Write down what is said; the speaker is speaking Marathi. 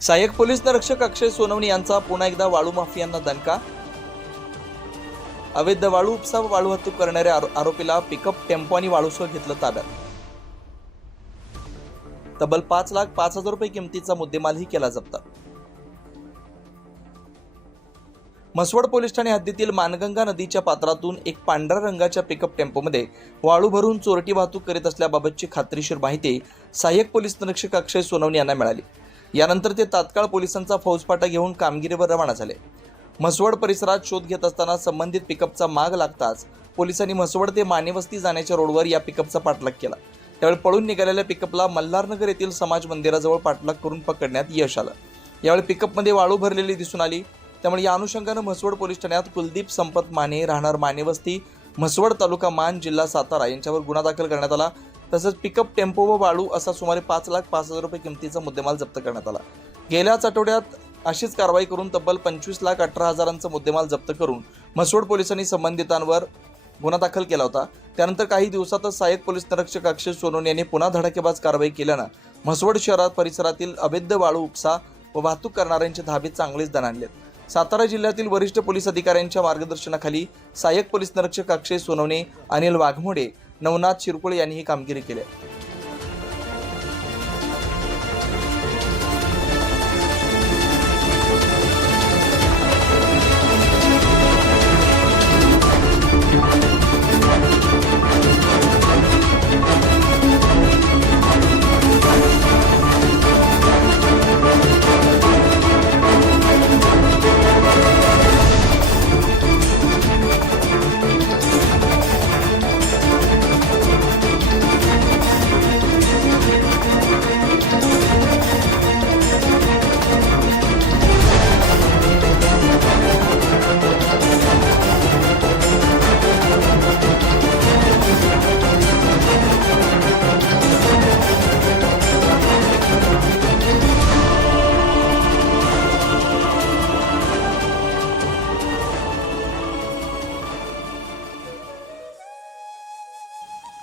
सहाय्यक पोलीस निरीक्षक अक्षय सोनवणी यांचा पुन्हा एकदा वाळू माफियांना दणका. अवैध वाळू उपसा वाळू वाहतूक करणाऱ्या आरो- आरोपीला पिकअप टेम्पो आणि वाळूसह घेतलं ताब्यात. तब्बल पाच लाख पाच हजार रुपये किमतीचा मुद्देमालही केला जप्त. म्हसवड पोलीस ठाणे हद्दीतील मानगंगा नदीच्या पात्रातून एक पांढऱ्या रंगाच्या पिकअप टेम्पोमध्ये वाळू भरून चोरटी वाहतूक करीत असल्याबाबतची खात्रीशीर माहिती सहाय्यक पोलीस निरीक्षक अक्षय सोनवणी यांना मिळाली. यानंतर ते तात्काळ पोलिसांचा फौजफाटा घेऊन कामगिरीवर रवाना झाले. म्हसवड परिसरात शोध घेत असताना संबंधित पिकअपचा माग लागताच पोलिसांनी म्हसवड ते मानेवस्ती जाण्याच्या रोडवर या पिकअपचा पाठलाग केला. त्यावेळी पळून निघालेल्या पिकअपला मल्हारनगर येथील समाज मंदिराजवळ पाठलाग करून पकडण्यात यश आलं. यावेळी पिकअपमध्ये वाळू भरलेली दिसून आली. त्यामुळे या अनुषंगानं म्हसवड पोलीस ठाण्यात कुलदीप संपत माने राहणार मानेवस्ती म्हसवड तालुका मान जिल्हा सातारा यांच्यावर गुन्हा दाखल करण्यात आला. तसंच पिकअप टेम्पो व वाळू असा सुमारे पाच लाख पाच हजार रुपये किमतीचा मुद्देमाल जप्त करण्यात आला. गेल्याच आठवड्यात अशीच कारवाई करून तब्बल पंचवीस लाख अठरा हजारांचा मुद्देमाल जप्त करून म्हसवड पोलिसांनी संबंधितांवर गुन्हा दाखल केला होता. त्यानंतर काही दिवसातच सहाय्यक पोलीस निरीक्षक अक्षय सोनून यांनी पुन्हा धडाकेबाज कारवाई केल्यानं म्हसवड शहरात परिसरातील अवैध वाळू उपसा व वाहतूक करणाऱ्यांचे धाबे चांगलेच दणाणलेत सातारा जिल्ह्यातील वरिष्ठ पोलीस अधिकाऱ्यांच्या मार्गदर्शनाखाली सहाय्यक पोलीस निरीक्षक अक्षय सोनवणे अनिल वाघमोडे नवनाथ शिरकुळे यांनी ही कामगिरी केली आहे.